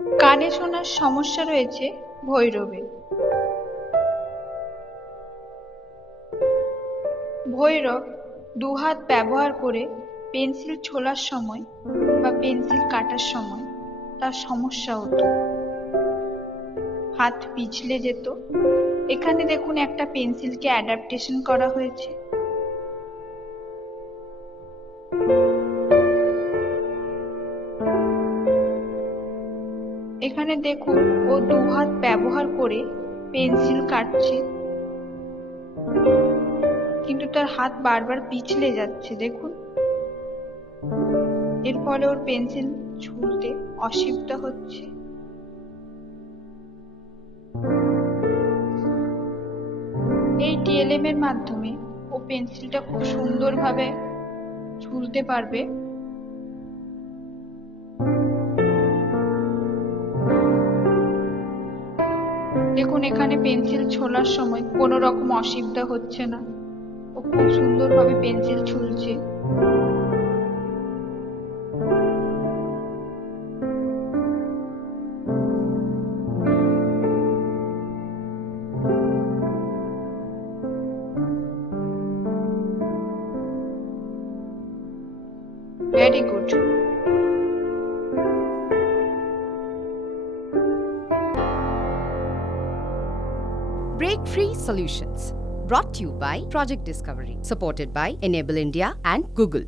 কানে শোনার সমস্যা রয়েছে ভৈরবের। ভৈরব দুহাত ব্যবহার করে পেন্সিল ছোলার সময় বা পেন্সিল কাটার সময় তার সমস্যা হতো, হাত পিছলে যেত। এখানে দেখুন একটা পেন্সিলকে অ্যাডাপ্টেশন করা হয়েছে। এখানে দেখুন ও দুহাত ব্যবহার করে পেন্সিল কাটছে, কিন্তু তার হাত বারবার পিছলে যাচ্ছে। দেখুন, এর ফলে ওর পেন্সিল ছুলতে অসুবিধা হচ্ছে। এই টিএলএম এর মাধ্যমে ও পেন্সিলটা খুব সুন্দরভাবে ছুলতে পারবে। দেখুন, এখানে পেন্সিল ছোলার সময় কোনো রকম অসুবিধা হচ্ছে না, ও খুব সুন্দরভাবে পেন্সিল ছুলছে। Very good. Break-free solutions, brought to you by Project Discovery, supported by Enable India and Google.